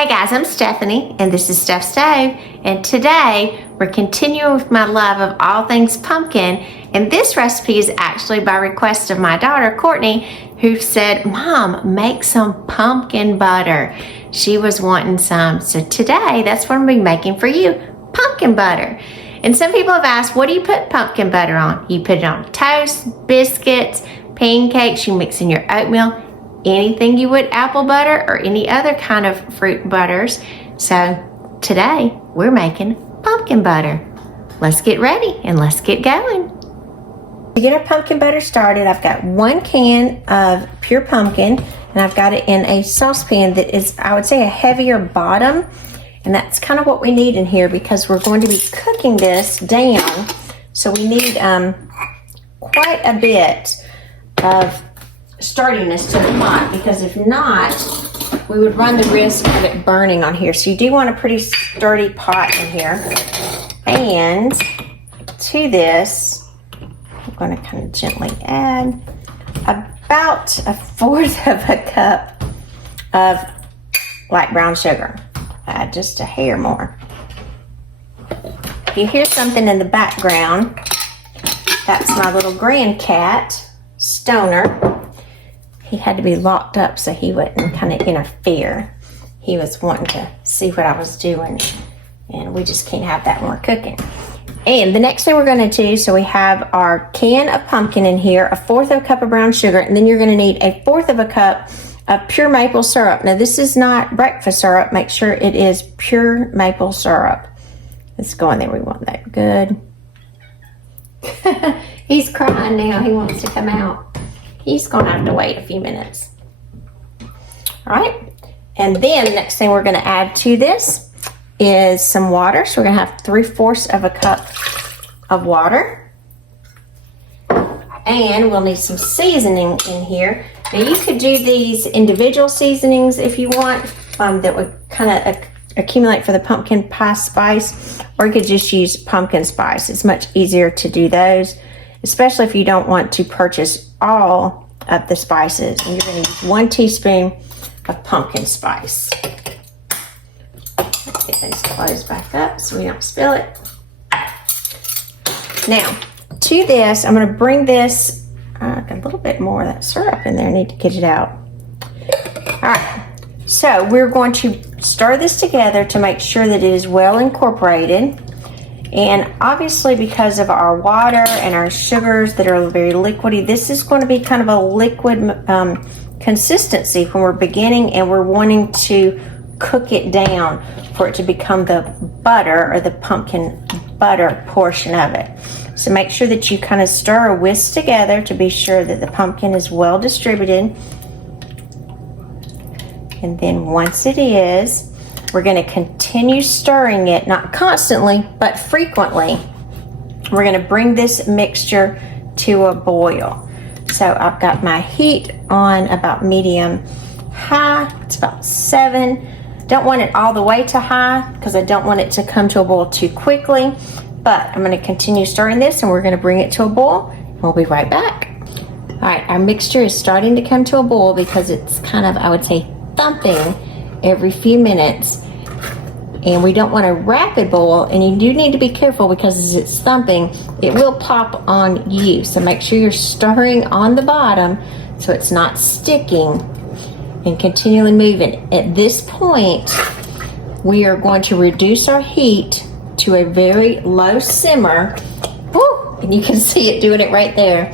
Hey guys, I'm Stephanie and this is Steph Stove, and today we're continuing with my love of all things pumpkin, and this recipe is actually by request of my daughter Courtney, who said, Mom, make some pumpkin butter. She was wanting some, so today that's what I'm going to be making for you, pumpkin butter. And some people have asked, what do you put pumpkin butter on? You put it on toast, biscuits, pancakes, you mix in your oatmeal, anything you would apple butter or any other kind of fruit butters. So today we're making pumpkin butter. Let's get ready and let's get going. To get our pumpkin butter started, I've got 1 can of pure pumpkin, and I've got it in a saucepan that is, I would say, a heavier bottom, and that's kind of what we need in here because we're going to be cooking this down. So we need quite a bit of sturdiness to the pot, because if not, we would run the risk of it burning on here. So you do want a pretty sturdy pot in here. And to this, I'm going to kind of gently add about 1/4 of a cup of light brown sugar. Add just a hair more. If you hear something in the background, that's my little grand cat, Stoner. He had to be locked up so he wouldn't kind of interfere. He was wanting to see what I was doing, and we just can't have that when we're cooking. And the next thing we're going to do, so we have our can of pumpkin in here, 1/4 of a cup of brown sugar, and then you're going to need 1/4 of a cup of pure maple syrup. Now this is not breakfast syrup. Make sure it is pure maple syrup. Let's go in there. We want that good. He's crying now. He wants to come out. He's going to have to wait a few minutes. All right. And then the next thing we're going to add to this is some water. So we're going to have 3/4 of a cup of water. And we'll need some seasoning in here. Now you could do these individual seasonings if you want, that would kind of accumulate for the pumpkin pie spice, or you could just use pumpkin spice. It's much easier to do those, especially if you don't want to purchase all of the spices. And you're going to use 1 teaspoon of pumpkin spice. Let's get these closed back up so we don't spill it. Now, to this, I'm going to bring this, got a little bit more of that syrup in there. I need to get it out. All right, so we're going to stir this together to make sure that it is well incorporated. And obviously, because of our water and our sugars that are very liquidy, this is going to be kind of a liquid consistency when we're beginning, and we're wanting to cook it down for it to become the butter, or the pumpkin butter portion of it. So make sure that you kind of stir or whisk together to be sure that the pumpkin is well distributed. And then once it is, we're going to continue stirring it, not constantly, but frequently. We're going to bring this mixture to a boil. So I've got my heat on about medium high. It's about 7. Don't want it all the way to high because I don't want it to come to a boil too quickly. But I'm going to continue stirring this, and we're going to bring it to a boil. We'll be right back. All right, our mixture is starting to come to a boil because it's kind of, I would say, thumping every few minutes, and we don't want a rapid boil, and you do need to be careful because as it's thumping, it will pop on you. So make sure you're stirring on the bottom so it's not sticking, and continually moving. At this point, we are going to reduce our heat to a very low simmer. Woo! And you can see it doing it right there.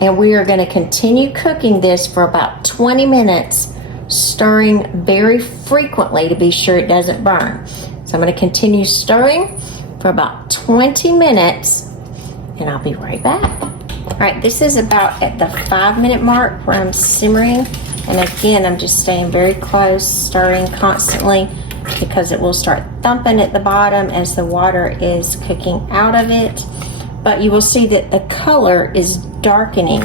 And we are going to continue cooking this for about 20 minutes, stirring very frequently to be sure it doesn't burn. So I'm going to continue stirring for about 20 minutes, and I'll be right back. All right, this is about at the 5-minute mark where I'm simmering, and again, I'm just staying very close, stirring constantly, because it will start thumping at the bottom as the water is cooking out of it. But you will see that the color is darkening,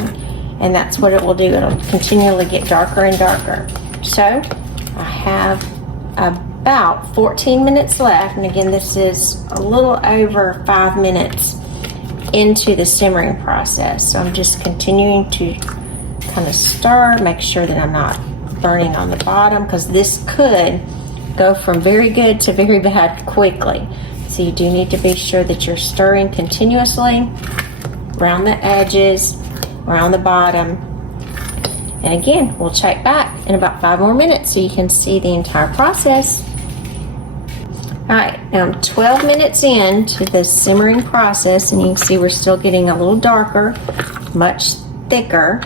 and that's what it will do. It'll continually get darker and darker. So I have about 14 minutes left, and again, this is a little over 5 minutes into the simmering process. So I'm just continuing to kind of stir, make sure that I'm not burning on the bottom, because this could go from very good to very bad quickly. So you do need to be sure that you're stirring continuously around the edges, around the bottom. And again, we'll check back in about 5 more minutes so you can see the entire process. All right, now I'm 12 minutes into the simmering process, and you can see we're still getting a little darker, much thicker.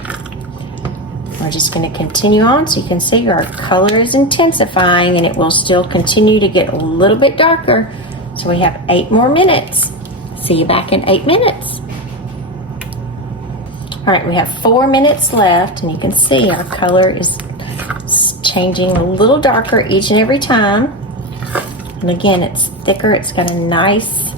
We're just going to continue on so you can see our color is intensifying, and it will still continue to get a little bit darker. So we have 8 more minutes. See you back in 8 minutes. All right, we have 4 minutes left, and you can see our color is changing a little darker each and every time. And again, it's thicker. It's got a nice,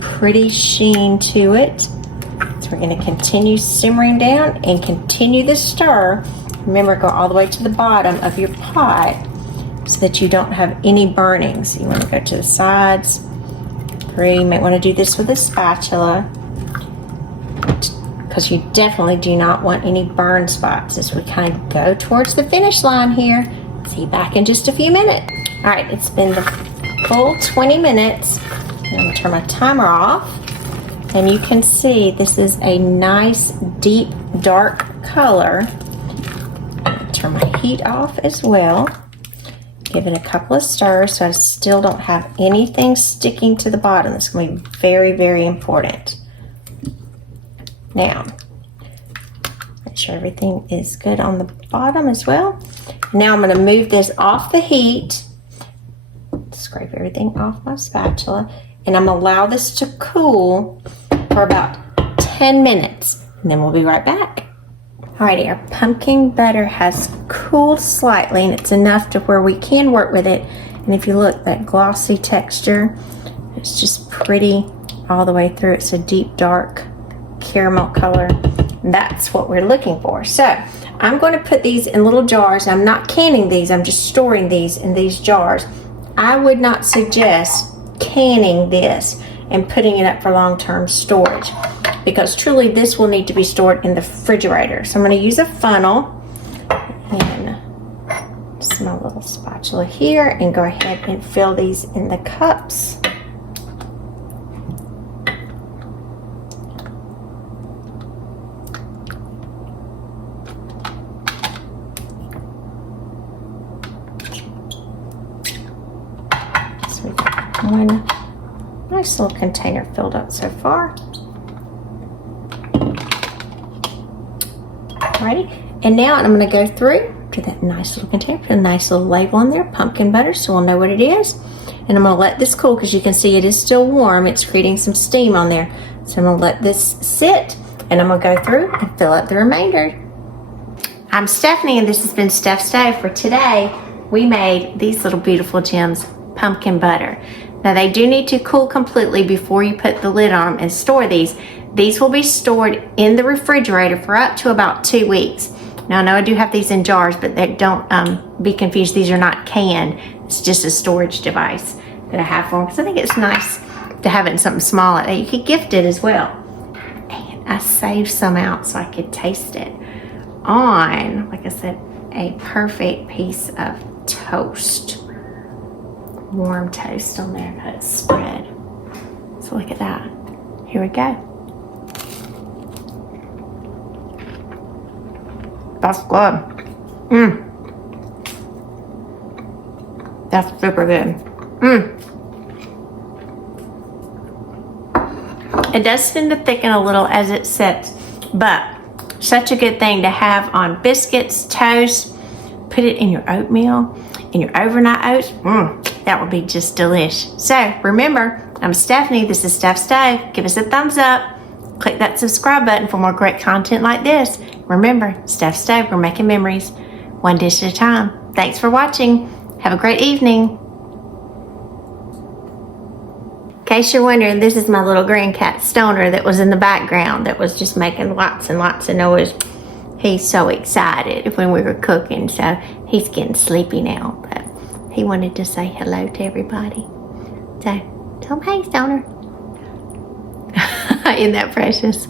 pretty sheen to it. So we're going to continue simmering down and continue the stir. Remember, go all the way to the bottom of your pot so that you don't have any burnings. You want to go to the sides. You might want to do this with a spatula because you definitely do not want any burn spots as we kind of go towards the finish line here. See you back in just a few minutes. All right, it's been the full 20 minutes. I'm going to turn my timer off. And you can see this is a nice, deep, dark color. Turn my heat off as well. Give it a couple of stirs so I still don't have anything sticking to the bottom. It's going to be very, very important. Now, make sure everything is good on the bottom as well. Now I'm going to move this off the heat. Scrape everything off my spatula. And I'm going to allow this to cool for about 10 minutes. And then we'll be right back. Alrighty, our pumpkin butter has cooled slightly, and it's enough to where we can work with it. And if you look, that glossy texture, it's just pretty all the way through. It's a deep, dark caramel color. That's what we're looking for. So I'm going to put these in little jars. I'm not canning these, I'm just storing these in these jars. I would not suggest canning this and putting it up for long-term storage, because truly this will need to be stored in the refrigerator. So I'm going to use a funnel and just my little spatula here and go ahead and fill these in the cups. So we've got one nice little container filled up so far. Alrighty, and now I'm going to go through to that nice little container, put a nice little label on there, pumpkin butter, so we'll know what it is. And I'm going to let this cool because you can see it is still warm. It's creating some steam on there. So I'm going to let this sit, and I'm going to go through and fill up the remainder. I'm Stephanie, and this has been Steph Stove. For today, we made these little beautiful gems, pumpkin butter. Now they do need to cool completely before you put the lid on them and store these. These will be stored in the refrigerator for up to about 2 weeks. Now I know I do have these in jars, but they don't be confused. These are not canned. It's just a storage device that I have for them because I think it's nice to have it in something small like that. You could gift it as well. And I saved some out so I could taste it on, like I said, a perfect piece of toast. Warm toast on there, but it's spread. So look at that. Here we go. That's good. That's super good. It does tend to thicken a little as it sits, but such a good thing to have on biscuits, toast. Put it in your oatmeal, in your overnight oats. That would be just delish. So remember, I'm Stephanie. This is Steph Stove. Give us a thumbs up. Click that subscribe button for more great content like this. Remember, Steph Stove, we're making memories one dish at a time. Thanks for watching. Have a great evening. In case you're wondering, this is my little grandcat Stoner that was in the background that was just making lots and lots of noise. He's so excited when we were cooking, so he's getting sleepy now, but he wanted to say hello to everybody. So, tell him, hey, Stoner. Isn't that precious?